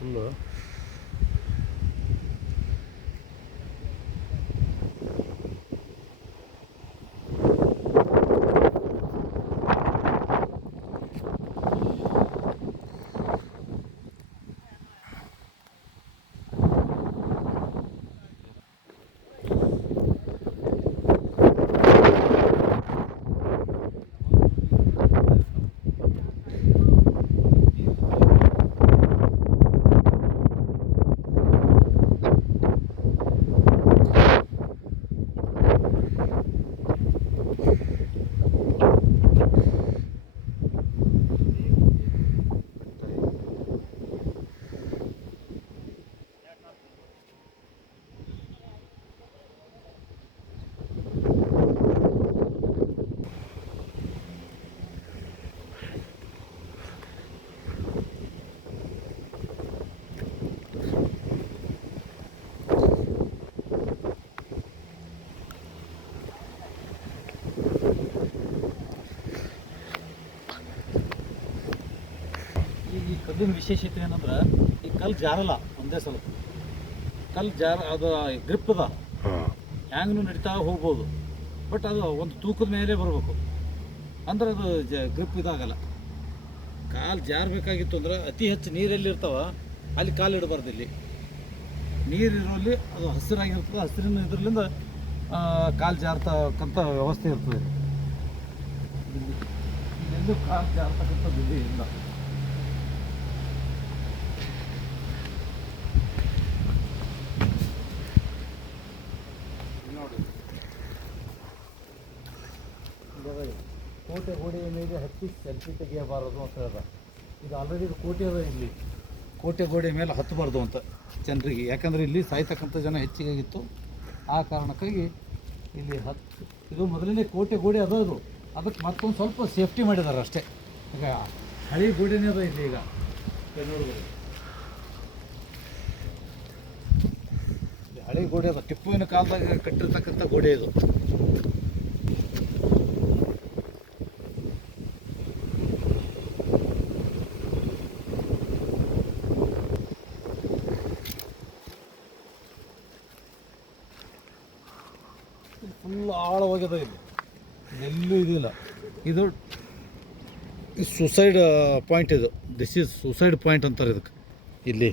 Full. ಈ ಕಲ್ಲಿನ ವಿಶೇಷತೆ ಏನಂದ್ರೆ ಈ ಕಲ್ಲು ಜಾರಲ್ಲ ಒಂದೇ ಸಲ. ಕಲ್ಲು ಅದು ಗ್ರಿಪ್ ಅದ, ಹ್ಯಾಂಗೂ ನಡೀತಾ ಹೋಗ್ಬೋದು. ಬಟ್ ಅದು ಒಂದು ತೂಕದ ಮೇಲೆ ಬರಬೇಕು, ಅಂದ್ರೆ ಅದು ಗ್ರಿಪ್ ಇದಾಗಲ್ಲ. ಕಾಲು ಜಾರಬೇಕಾಗಿತ್ತು ಅಂದ್ರೆ ಅತಿ ಹೆಚ್ಚು ನೀರಲ್ಲಿ ಇರ್ತಾವ ಅಲ್ಲಿ ಕಾಲು ಇಡಬಾರ್ದು. ಇಲ್ಲಿ ನೀರಿರುವಲ್ಲಿ ಅದು ಹಸಿರಾಗಿರ್ತದೆ, ಹಸಿರಿನ ಇದರಿಂದ ಕಾಲು ಜಾರ್ತಕ್ಕಂಥ ವ್ಯವಸ್ಥೆ ಇರ್ತದೆ. ಇಲ್ಲೆಲ್ಲೂ ಕಾಲು ಜಾರ್ತಕ್ಕಂಥದ್ದು ಇಲ್ಲಿ ಇಲ್ಲ. ಕೋಟೆ ಗೋಡೆಯ ಮೇಲೆ ಹತ್ತಿ ಸೆಲ್ಫಿ ತೆಗೆಯಬಾರದು ಅಂತ ಹೇಳ್ದ. ಇದು ಆಲ್ರೆಡಿ ಕೋಟೆ ಅದ, ಇಲ್ಲಿ ಕೋಟೆ ಗೋಡೆ ಮೇಲೆ ಹತ್ತಬಾರ್ದು ಅಂತ ಜನರಿಗೆ. ಯಾಕಂದರೆ ಇಲ್ಲಿ ಸಾಯ್ತಕ್ಕಂಥ ಜನ ಹೆಚ್ಚಿಗಾಗಿತ್ತು. ಆ ಕಾರಣಕ್ಕಾಗಿ ಇಲ್ಲಿ ಇದು ಮೊದಲನೇ ಕೋಟೆ ಗೋಡೆ ಅದು. ಅದಕ್ಕೆ ಮತ್ತೊಂದು ಸ್ವಲ್ಪ ಸೇಫ್ಟಿ ಮಾಡಿದ್ದಾರೆ ಅಷ್ಟೇ. ಈಗ ಹಳೆ ಗೋಡೆನೇ ಅದ ಇಲ್ಲಿ. ಈಗ ನೋಡ್ಬೋದು, ಹಳೆ ಗೋಡೆ ಅದ, ಟಿಪ್ಪುವಿನ ಕಾಲದಾಗ ಕಟ್ಟಿರ್ತಕ್ಕಂಥ ಗೋಡೆ ಇದು. ಫುಲ್ ಆಳವಾಗಿದೆ. ಇಲ್ಲಿ ಎಲ್ಲೂ ಇದಿಲ್ಲ. ಇದು suicide point. This is suicide point ಅಂತಾರೆ ಇದಕ್ಕೆ. ಇಲ್ಲಿ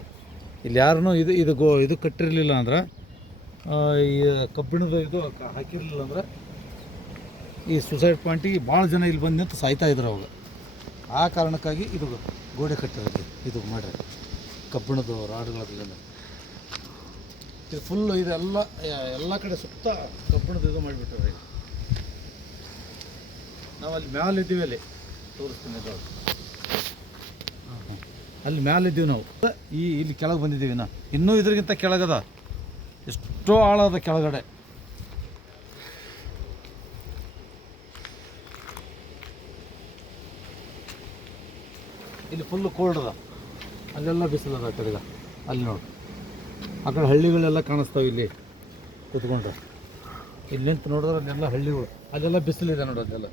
ಯಾರನ್ನೂ ಇದು ಕಟ್ಟಿರಲಿಲ್ಲ ಅಂದ್ರೆ, ಈ ಕಬ್ಬಿಣದ ಇದು ಹಾಕಿರಲಿಲ್ಲ ಅಂದ್ರೆ ಈ ಸುಸೈಡ್ ಪಾಯಿಂಟಿಗೆ ಭಾಳ ಜನ ಇಲ್ಲಿ ಬಂದು ನಿಂತು ಸಾಯ್ತಾ ಇದ್ರು ಅವಾಗ. ಆ ಕಾರಣಕ್ಕಾಗಿ ಇದು ಗೋಡೆ ಕಟ್ಟಿರೋದು. ಇದು ಮಾಡ್ರಿ ಕಬ್ಬಿಣದ ರಾಡ್ಗಳಲ್ಲ. ಇದು ಫುಲ್ಲು ಎಲ್ಲ ಕಡೆ ಸುತ್ತ ಕಬ್ಬಿಣದ ಇದು ಮಾಡಿಬಿಟ್ಟಾರೆ. ನಾವು ಅಲ್ಲಿ ಮ್ಯಾಲಿದ್ದೀವಿ, ಅಲ್ಲಿ ತೋರಿಸ್ತೀನಿ. ಅದು ಅಲ್ಲಿ ಮ್ಯಾಲಿದ್ದೀವಿ ನಾವು. ಇಲ್ಲಿ ಕೆಳಗೆ ಬಂದಿದ್ದೀವಿ. ಇನ್ನೂ ಇದ್ರಿಗಿಂತ ಕೆಳಗದ, ಎಷ್ಟೋ ಆಳದ ಕೆಳಗಡೆ. ಇಲ್ಲಿ ಫುಲ್ಲು ಕೋಲ್ಡ್ ಅದ, ಅಲ್ಲೆಲ್ಲ ಬಿಸಿಲದ ತಿರ್ಗ. ಅಲ್ಲಿ ನೋಡಿ ಆ ಕಡೆ ಹಳ್ಳಿಗಳೆಲ್ಲ ಕಾಣಿಸ್ತಾವೆ. ಇಲ್ಲಿ ಕುತ್ಕೊಂಡ್ರೆ ಇಲ್ಲಿ ನಿಂತು ನೋಡಿದ್ರೆ ಅಲ್ಲೆಲ್ಲ ಹಳ್ಳಿಗಳು, ಅಲ್ಲೆಲ್ಲ ಬಿಸಿಲಿದೆ ನೋಡಿ. ಅದೆಲ್ಲ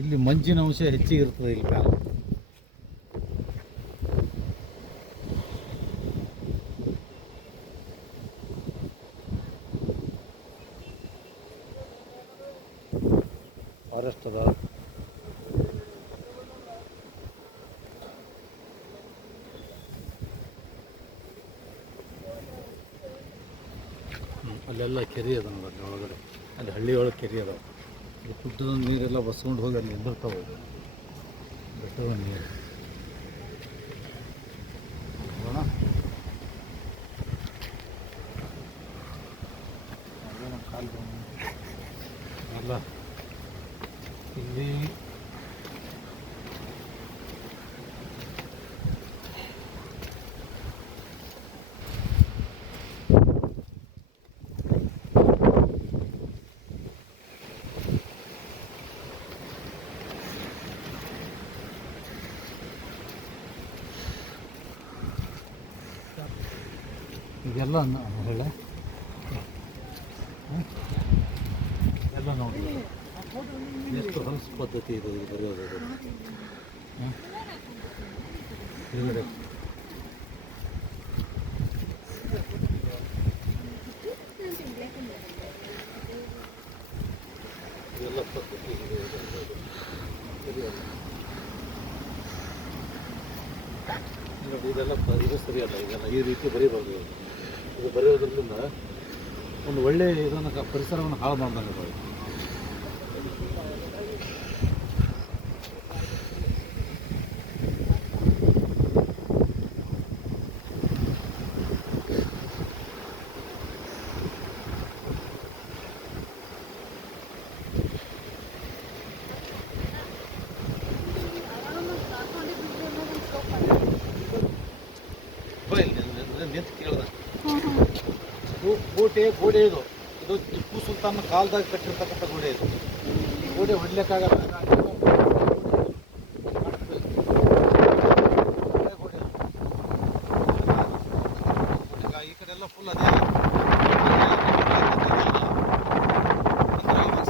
ಇಲ್ಲಿ ಮಂಜಿನ ಅಂಶ ಹೆಚ್ಚಿಗೆ ಇರ್ತದೆ ಇಲ್ಲಿ ಮ್ಯಾಲ. ಫಾರೆಸ್ಟ್ ಅದ. ಅಲ್ಲೆಲ್ಲ ಕೆರೆ ಅದ ನೋಡಿ ಒಳಗಡೆ. ಅಲ್ಲಿ ಹಳ್ಳಿ ಒಳಗೆ ಕೆರೆ ಅದ. ಇಲ್ಲಿ ಗುಡ್ಡದ ನೀರೆಲ್ಲ ಬಸ್ಕೊಂಡು ಹೋಗಿ ಅಲ್ಲಿ ನಿಂದಿರ್ತಾವೆ. ಬೆಟ್ಟದ ನೀರು ಅಲ್ಲ. ಇಲ್ಲಿ ಇದೆಲ್ಲ ಹೇಳ ಎಲ್ಲ ನೋಡಿ ಎಷ್ಟು ಹೊಲಸು ಪದ್ಧತಿ ಇದು ಬರೆಯೋದು. ಇದೆಲ್ಲ ಇದು ಸರಿಯಲ್ಲ. ಇದೆಲ್ಲ ಈ ರೀತಿ ಬರೀಬಾರ್ದು. ಇದು ಬರೆಯೋದ್ರಿಂದ ಒಂದು ಒಳ್ಳೆಯ ಇದನ್ನು ಪರಿಸರವನ್ನು ಹಾಳು ಮಾಡ್ದಂಗೆ. ನಿಂತು ಕೇಳ್ದ ಗೋಡೆ ಇದು ಟಿಪ್ಪು ಸುಲ್ತಾನ್ ಕಾಲದಾಗ ಕಟ್ಟಿರ್ತಕ್ಕಂಥ ಗೋಡೆ ಇದು. ಗೋಡೆ ಹೊಡ್ಲಿಕ್ಕಾಗಲ್ಲ. ಈ ಕಡೆ ಎಲ್ಲ ಫುಲ್ ಅದೇ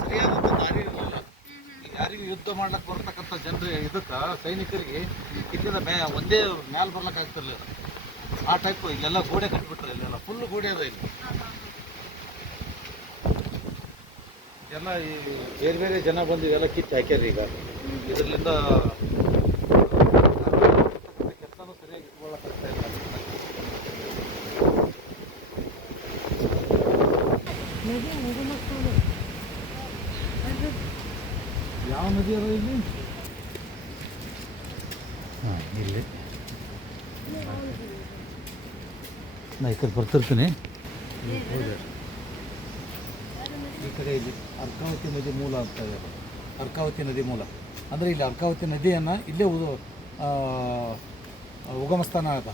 ಸರಿಯಾದಂಥ ದಾರಿ ಇರಲಿಲ್ಲ. ಯಾರಿಗೂ ಯುದ್ಧ ಮಾಡ್ಲಿಕ್ಕೆ ಬರ್ತಕ್ಕಂಥ ಜನರು ಇದಕ್ಕೆ ಸೈನಿಕರಿಗೆ ಇಲ್ಲಿಂದ ಒಂದೇ ಮ್ಯಾಲೆ ಬರ್ಲಿಕ್ಕೆ ಆಗ್ತಿರ್ಲಿಲ್ಲ. ಆ ಟೈಪ್ ಇಲ್ಲೆಲ್ಲ ಗೋಡೆ ಕಟ್ಟಿಬಿಟ್ರೆ ಇಲ್ಲೆಲ್ಲ ಫುಲ್ ಗೋಡೆ ಅದ. ಇಲ್ಲಿ ಎಲ್ಲ ಈ ಬೇರೆ ಬೇರೆ ಜನ ಬಂದು ಇವೆಲ್ಲ ಕಿತ್ತು ಹಾಕ್ಯಾರ. ಈಗ ಇದರಿಂದ ಕೆಲಸನೂ ಸರಿಯಾಗಿ ಇಟ್ಕೊಳ್ಳೋಕ್ಕಾಗ್ತಾ ಇಲ್ಲ. ಯಾವ ನದಿ ಅದ ಇಲ್ಲಿ? ಇಲ್ಲಿ ನಾ ಈ ಕಡೆ ಬರ್ತಿರ್ತೀನಿ. ಈ ಕಡೆ ಇಲ್ಲಿ ಅರ್ಕಾವತಿ ನದಿ ಮೂಲ ಅಂತ ಇದೆ. ಅರ್ಕಾವತಿ ನದಿ ಮೂಲ ಅಂದರೆ ಇಲ್ಲಿ ಅರ್ಕಾವತಿ ನದಿಯನ್ನು ಇಲ್ಲೇ ಉಗಮ ಸ್ಥಾನ ಅದ.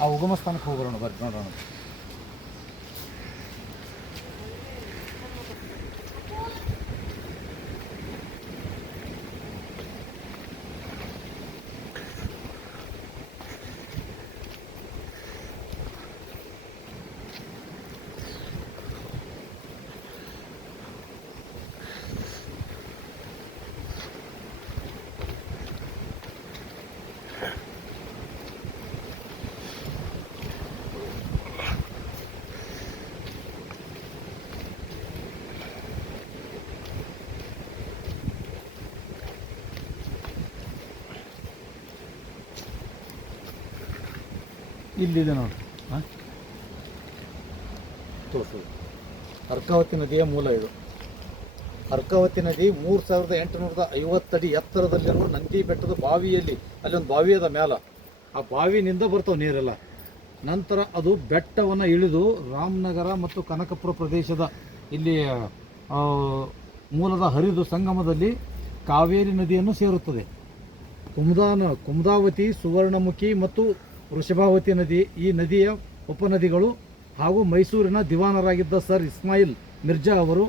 ಆ ಉಗಮ ಸ್ಥಾನಕ್ಕೆ ಹೋಗೋಣ ಬರ್ರಿ ನೋಡೋಣ. ಇಲ್ಲಿದೆ ನೋಡಿ. ತೋರಿಸೋದು ಅರ್ಕಾವತಿ ನದಿಯ ಮೂಲ ಇದು. ಅರ್ಕಾವತಿ ನದಿ 3850 ಅಡಿ ಎತ್ತರದಲ್ಲಿರುವ ನಂದಿ ಬೆಟ್ಟದ ಬಾವಿಯಲ್ಲಿ, ಅಲ್ಲೊಂದು ಬಾವಿ ಅದ ಮ್ಯಾಲ. ಆ ಬಾವಿನಿಂದ ಬರ್ತಾವೆ ನೀರೆಲ್ಲ. ನಂತರ ಅದು ಬೆಟ್ಟವನ್ನು ಇಳಿದು ರಾಮನಗರ ಮತ್ತು ಕನಕಪುರ ಪ್ರದೇಶದ ಇಲ್ಲಿ ಮೂಲದ ಹರಿದು ಸಂಗಮದಲ್ಲಿ ಕಾವೇರಿ ನದಿಯನ್ನು ಸೇರುತ್ತದೆ. ಕುಮುದಾವತಿ, ಸುವರ್ಣಮುಖಿ ಮತ್ತು ವೃಷಭಾವತಿ ನದಿ ಈ ನದಿಯ ಉಪನದಿಗಳು. ಹಾಗೂ ಮೈಸೂರಿನ ದಿವಾನರಾಗಿದ್ದ ಸರ್ ಇಸ್ಮಾಯಿಲ್ ಮಿರ್ಜಾ ಅವರು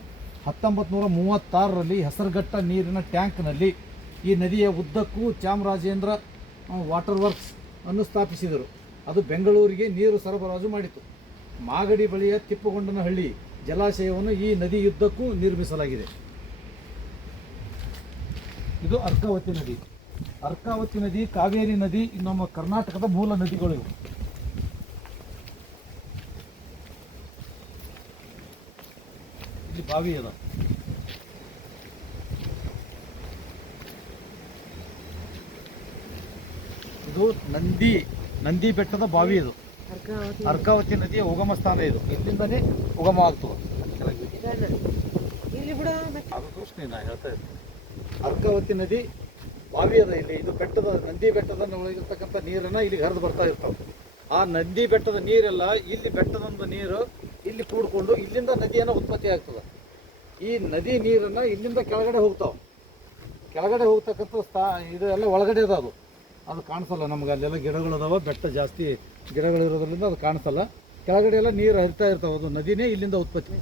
1936ರಲ್ಲಿ ಹೆಸರುಘಟ್ಟ ನೀರಿನ ಟ್ಯಾಂಕ್ನಲ್ಲಿ ಈ ನದಿಯ ಉದ್ದಕ್ಕೂ ಚಾಮರಾಜೇಂದ್ರ ವಾಟರ್ ವರ್ಕ್ಸ್ ಅನ್ನು ಸ್ಥಾಪಿಸಿದರು. ಅದು ಬೆಂಗಳೂರಿಗೆ ನೀರು ಸರಬರಾಜು ಮಾಡಿತು. ಮಾಗಡಿ ಬಳಿಯ ತಿಪ್ಪಗೊಂಡನಹಳ್ಳಿ ಜಲಾಶಯವನ್ನು ಈ ನದಿಯುದ್ದಕ್ಕೂ ನಿರ್ಮಿಸಲಾಗಿದೆ. ಇದು ಅರ್ಕಾವತಿ ನದಿ. ಅರ್ಕಾವತಿ ನದಿ, ಕಾವೇರಿ ನದಿ ನಮ್ಮ ಕರ್ನಾಟಕದ ಮೂಲ ನದಿಗಳು ಇವು. ಇಲ್ಲಿ ಬಾವಿ ಅದ. ಇದು ನಂದಿ ಬೆಟ್ಟದ ಬಾವಿ. ಇದು ಅರ್ಕಾವತಿ ನದಿಯ ಉಗಮ ಸ್ಥಾನ. ಇದು ಇಲ್ಲಿಂದನೇ ಉಗಮ ಆಗ್ತದೆ. ಹೇಳ್ತಾ ಇದ್ದೆ ಅರ್ಕಾವತಿ ನದಿ ಬಾವಿ ಅದ ಇಲ್ಲಿ. ಇದು ನಂದಿ ಬೆಟ್ಟದ ಒಳಗಿರ್ತಕ್ಕಂಥ ನೀರನ್ನ ಇಲ್ಲಿಗೆ ಹರಿದು ಬರ್ತಾ ಇರ್ತಾವೆ. ಆ ನಂದಿ ಬೆಟ್ಟದ ನೀರೆಲ್ಲ ಇಲ್ಲಿ ಬೆಟ್ಟದೊಂದು ನೀರು ಇಲ್ಲಿ ಕೂಡ್ಕೊಂಡು ಇಲ್ಲಿಂದ ನದಿಯನ್ನು ಉತ್ಪತ್ತಿ ಆಗ್ತದೆ. ಈ ನದಿ ನೀರನ್ನು ಇಲ್ಲಿಂದ ಕೆಳಗಡೆ ಹೋಗ್ತಾವೆ. ಕೆಳಗಡೆ ಹೋಗ್ತಕ್ಕಂಥ ಇದೆಲ್ಲ ಒಳಗಡೆ ಅದ. ಅದು ಕಾಣಿಸಲ್ಲ ನಮ್ಗೆ. ಅಲ್ಲೆಲ್ಲ ಗಿಡಗಳದಾವ, ಬೆಟ್ಟ ಜಾಸ್ತಿ ಗಿಡಗಳಿರೋದ್ರಿಂದ ಅದು ಕಾಣಿಸಲ್ಲ. ಕೆಳಗಡೆ ಎಲ್ಲ ನೀರು ಹರಿತಾ ಇರ್ತಾವೆ. ಅದು ನದಿನೇ ಇಲ್ಲಿಂದ ಉತ್ಪತ್ತಿ.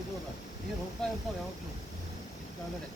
ಇದು ಅದ ನೀರು ಹೋಗ್ತಾ ಇರ್ತಾವೆ ಯಾವತ್ತೂ ಕೆಳಗಡೆ